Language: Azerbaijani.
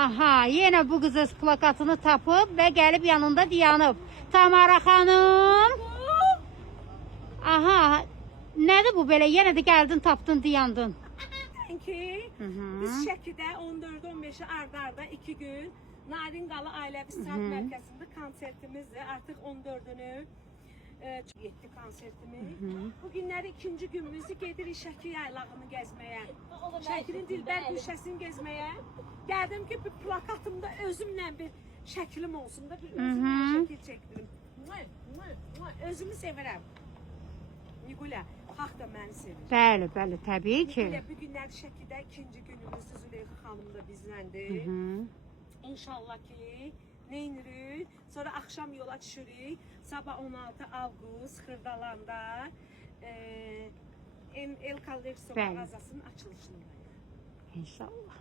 Aha, yenə bu qız öz plakatını tapıb və gəlib yanında dayanıb. Tamara xanım. Aha, nədir bu belə? Yenə də gəldin, tapdın, dayandın. Çünki biz Şəkidə 14-15-i arda-arda 2 gün Narin Qalı Ailəvi Səhət Mərkəzində konsertimizdir. Artıq 14-ünü 7 konsertimiz. Bu günləri 2-ci günümüzü gedirik Şəki yaylağını gəzməyə. Şəkinin Dilbər güşəsini gəzməyə. Gəldim ki, bir plakatımda özümlə bir şəklim olsun da bir özümlə şəkil çəkdirim. Özümü sevirəm. Nigula, xalq da məni sevir. Bəli, bəli, təbii ki. Bu günlər Şəkidə 2-ci günümüz Züleyxa xanım da bizləndir. İnşallah ki, neynirik? Sonra axşam yola düşürük. Sabah 16 avqust Xırdalanda El Kolleksiyon mağazasının açılışındayıq. İnşallah.